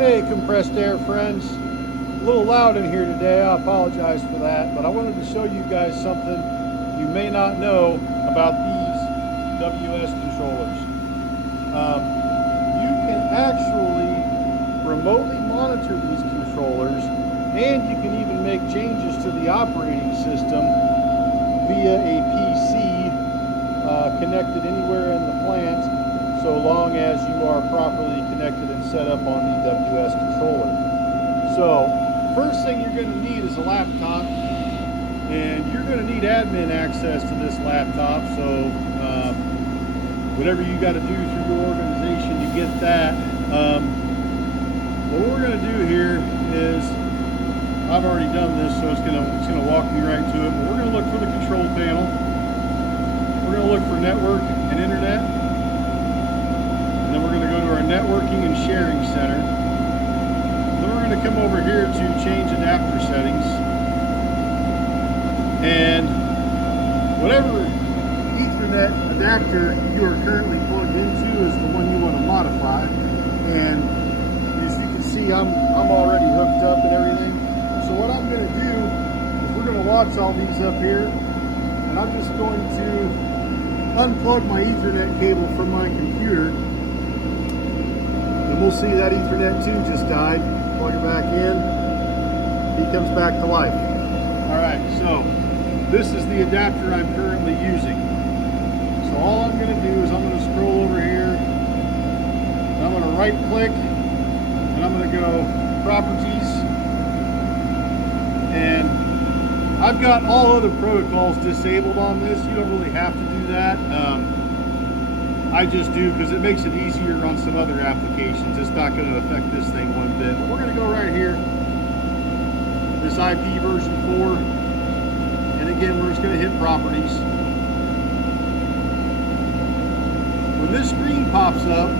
Hey, compressed air friends. A little loud in here today, I apologize for that, but I wanted to show you guys something you may not know about these WS controllers. You can actually remotely monitor these controllers, and you can even make changes to the operating system via a PC connected anywhere in the plant, so long as you are properly connected and set up on the WS controller. So, first thing you're going to need is a laptop, and you're going to need admin access to this laptop, so whatever you got to do through your organization, you get that. What we're going to do here is, I've already done this, so it's going to walk me right to it, but we're going to look for the control panel. We're going to look for network and internet, and then we're going to go to our networking and sharing center. Then we're going to come over here to change adapter settings, and whatever Ethernet adapter you are currently plugged into is the one you want to modify. And as you can see, I'm already hooked up and everything. So what I'm going to do is we're going to watch all these up here, and I'm just going to unplug my Ethernet cable from my computer, and we'll see that Ethernet 2 just died. Plug it back in, he comes back to life. Alright, so this is the adapter I'm currently using. So all I'm going to do is I'm going to scroll over here, and I'm going to right click, and I'm going to go properties, and I've got all other protocols disabled on this. You don't really have to do that. I just do because it makes it easier on some other applications. It's not going to affect this thing one bit. But we're going to go right here, this IP version 4, and again we're just going to hit properties. When this screen pops up,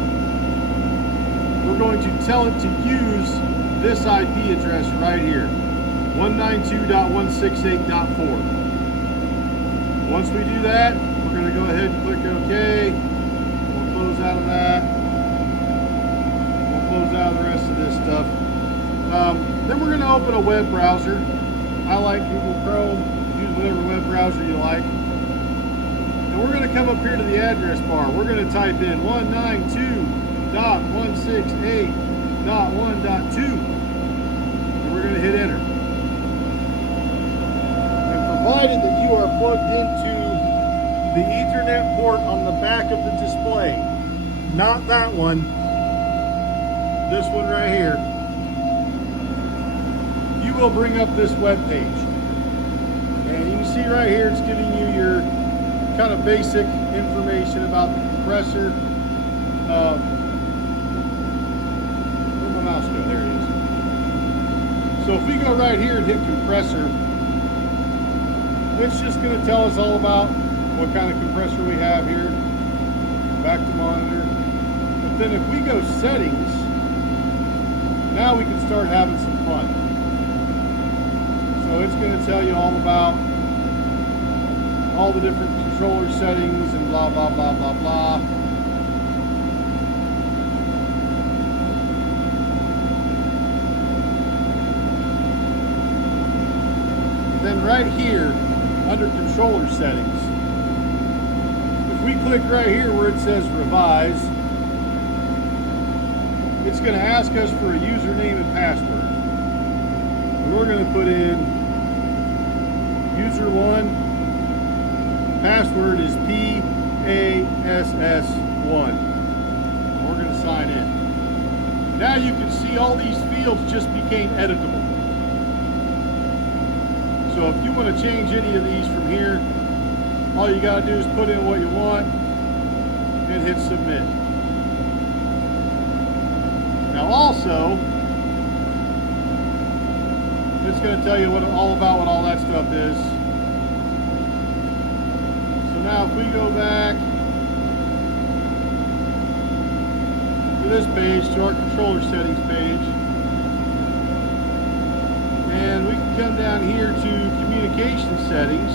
we're going to tell it to use this IP address right here, 192.168.4. Once we do that, we're going to go ahead and click OK. We'll close out of that. We'll close out the rest of this stuff. Then we're going to open a web browser. I like Google Chrome. Use whatever web browser you like. And we're going to come up here to the address bar. We're going to type in 192.168.1.2. And we're going to hit enter. Provided that you are plugged into the Ethernet port on the back of the display, not that one, this one right here, you will bring up this web page. And you can see right here it's giving you your kind of basic information about the compressor. Where'd my mouse go? There it is. So if we go right here and hit compressor, it's just going to tell us all about what kind of compressor we have here. Back to monitor. But then if we go settings, now we can start having some fun. So it's going to tell you all about all the different controller settings and blah, blah, blah, blah, blah. Then right here, under controller settings, if we click right here where it says revise, it's going to ask us for a username and password. And we're going to put in user1, password is PASS1. We're going to sign in. Now you can see all these fields just became editable. So if you want to change any of these from here, all you got to do is put in what you want and hit submit. Now also, it's going to tell you all about what all that stuff is. So now if we go back to this page, to our controller settings page, and we can come down here to communication settings,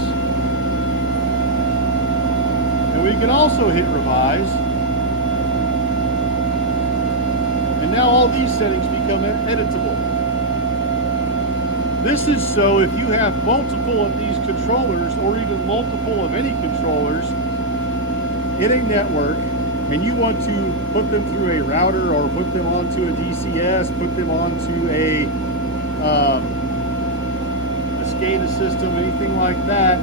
and we can also hit revise. And now now all these settings become editable. This is so if you have multiple of these controllers, or even multiple of any controllers in a network, and you want to put them through a router or put them onto a DCS, put them onto a SCADA system, anything like that,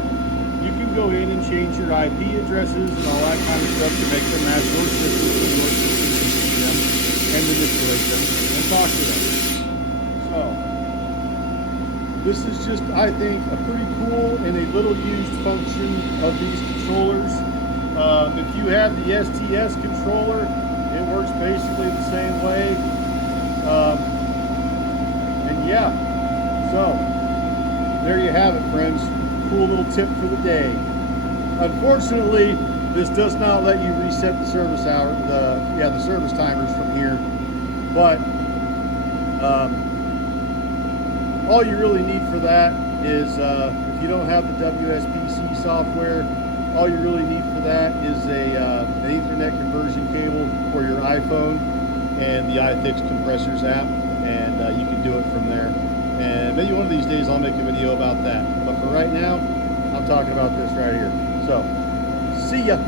you can go in and change your IP addresses and all that kind of stuff to make them match those systems and your systems and see them and manipulate them and talk to them. So, this is just, I think, a pretty cool and a little used function of these controllers. If you have the STS controller, it works basically the same way. And yeah, so there you have it, friends. Cool little tip for the day. Unfortunately, this does not let you reset the service hour, the service timers from here. But all you really need for that is if you don't have the WSPC software, all you really need for that is an Ethernet conversion cable for your iPhone and the iFix compressors app, and you can do it from there. And maybe one of these days I'll make a video about that. But for right now, I'm talking about this right here. So, see ya.